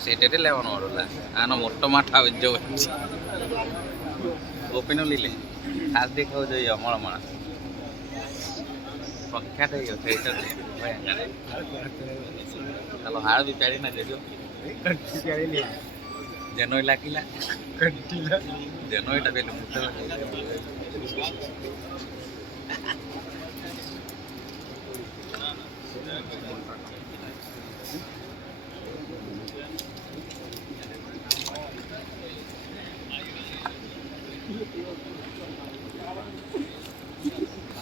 Set એટલે લેવાનો વાળો લા આનો મોટો માઠ આવે જો ગોપીનો લઈ લે ખાસ દેખાવો જોઈએ અમારો માણસ પ્રખ્યાત થઈ ગયો થિયેટર ચાલો હાડ બી પહેરી ના જજો જેનો લાગીલા જેનો એટલે પેલું મોટો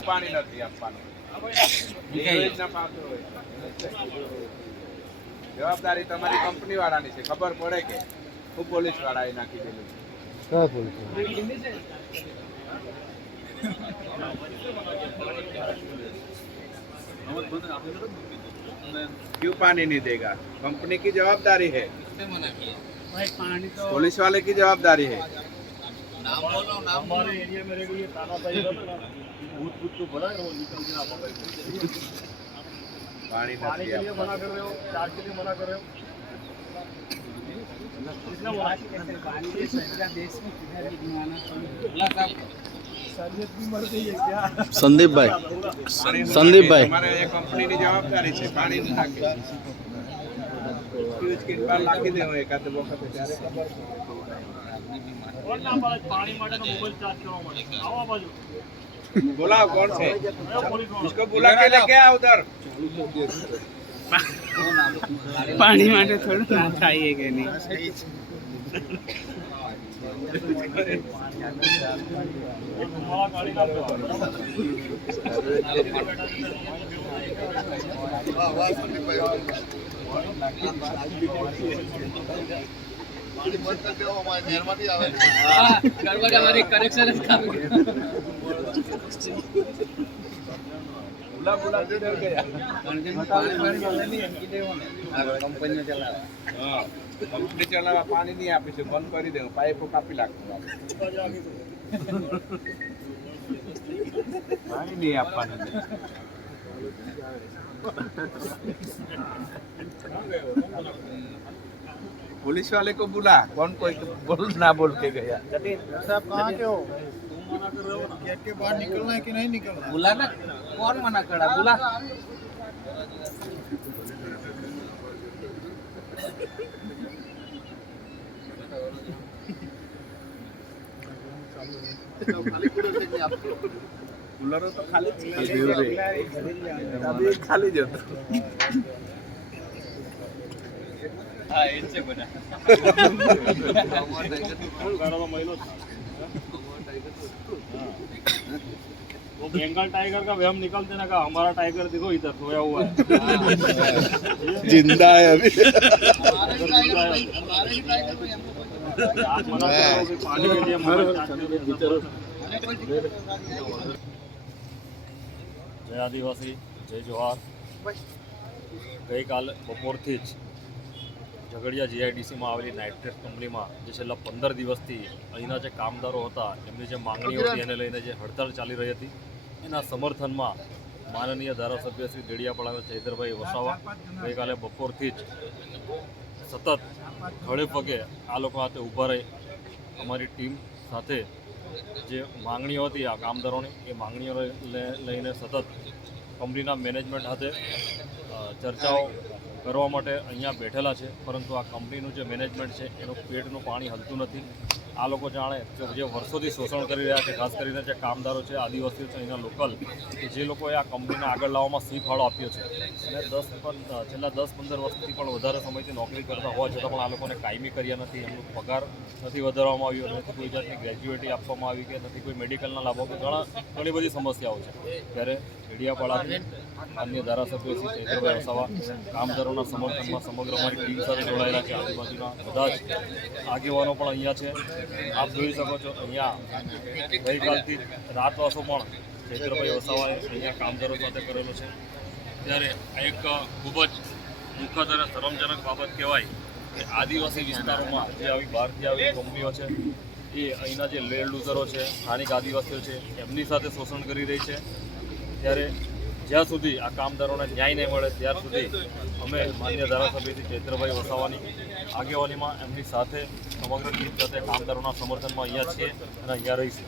પાણી નથી આપવાનું એ યોજના પાત્ર હોય. જવાબદારી તમારી કંપની વાળાની છે ખબર પડે કે હું પોલીસ વાળાએ નાખી દેલું क्यों पानी नहीं देगा कंपनी की जवाबदारी है पुलिस वाले की जवाबदारी है हमारे एरिया में रहेगा ये तानाशाही का ना भूत भूत को भरा है वो निकल के आप पानी पानी के નથી लिए આપવાનું. मना कर रहे हो चार्ज के लिए मना कर रहे हो कितना मना સંદીપભાઈ પાણી સંદીપભાઈ. અમારે એ કંપનીની જવાબદારી છે પાણી નું નાખે ફ્યુઝ કીટ બહાર નાખી દેવો એકાદ વખત ત્યારે ખબર કોણ ના પાડે છે? પાણી માટે મોબાઈલ ચાર્જ કરવા માટે આવો આ બાજુ પડે બોલાવો કોણ છે કયો પોલીસ વાળો? इसको बुला के लेके आओ उधर પાણી માટે થોડું ના થાય કે નહીં એક માળા કાઢી કંપની ચલાવવા પાણી નહીં આપીશું બંધ કરી દેવું પાઇપો કાપી નાખવું પાણી નહીં આપવાનું पुलिस वाले को बुला कौन कोई बोल ना बोल के गया बुला ना कौन मना करा बुला કુલરો તો ખાલી જ છે. ખાલી જ હતું હા એ છે બધા गाड़ा महिला वो बंगाल टाइगर का वहम निकाल देना का हमारा टाइगर देखो इधर सोया हुआ है જિંદા હે અભી आप मना कर रहे हो कि पानी के लिए मोबाइल चार्ज करो। જય આદિવાસી જય જોહાર ગઈકાલે બપોરથી જ ઝઘડિયા જીઆઈડીસીમાં આવેલી નાઇટ્રેટ કંપનીમાં જે છેલ્લા પંદર દિવસથી અહીંના જે કામદારો હતા એમની જે માંગણીઓ હતી એને લઈને જે હડતાળ ચાલી રહી હતી એના સમર્થનમાં માનનીય ધારાસભ્ય શ્રી દેડિયાપાડાના ચૈતરભાઈ વસાવા ગઈકાલે બપોરથી જ સતત ખડે પગે આ લોકો હાથે ઊભા રહી અમારી ટીમ સાથે જે માંગણીઓ હતી આ કામદારોની એ માંગણીઓ લઈને સતત કંપનીના મેનેજમેન્ટ સાથે ચર્ચાઓ કરવા માટે અહીંયા બેઠેલા છે, પરંતુ આ કંપનીનું જે મેનેજમેન્ટ છે, એનું પેટનું પાણી હલતું નથી. આ લોકો જાણે કે જે વર્ષોથી શોષણ કરી રહ્યા છે, ખાસ કરીને જે કામદારો છે, આદિવાસીઓ છે, અહીંના લોકલ, કે જે લોકોએ આ કંપનીને આગળ લાવવામાં સી ફાળો આપ્યો છે. અને દસ છેલ્લા દસ પંદર વર્ષથી પણ વધારે સમયથી નોકરી કરતા હોવા છતાં પણ આ લોકોને કાયમી કર્યા નથી, એમનો પગાર નથી વધારવામાં આવ્યો નથી કોઈ જાતની ગ્રેજ્યુએટી આપવામાં આવી કે નથી, કોઈ મેડિકલના લાભો, કે ઘણા, ઘણી બધી સમસ્યાઓ છે. ત્યારે મીડિયાપાડાથી અન્ય ધારાસભ્યો શ્રી ચૈત્રભાઈ વસાવા, કામદારોના સમર્થનમાં સમગ્ર અમારી ટીમ સાથે જોડાયેલા છે. આજુબાજુના બધા જ આગેવાનો પણ અહીંયા છે. આપ જોઈ શકો છો, અહીંયા ગઈકાલથી રાતવાસો પણ ચૈત્રભાઈ વસાવાએ અહીંયા કામદારો સાથે કરેલો છે. ત્યારે એક ખૂબ જ દુઃખદ અને શરમજનક બાબત કહેવાય કે આદિવાસી વિસ્તારોમાં જે આવી બહારથી આવી કંપનીઓ છે, એ અહીંના જે લેડ લૂઝરો છે, સ્થાનિક આદિવાસીઓ છે, એમની સાથે શોષણ કરી રહી છે. ત્યારે જ્યાં સુધી આ કામદારોને ન્યાય નહીં મળે, ત્યાર સુધી અમે માન્ય ધારાસભ્યથી ચૈત્રભાઈ વસાવાની આગેવાનીમાં એમની સાથે સમગ્ર ટીમ સાથે કામદારોના સમર્થનમાં અહીંયા છીએ અને અહીંયા રહીશું.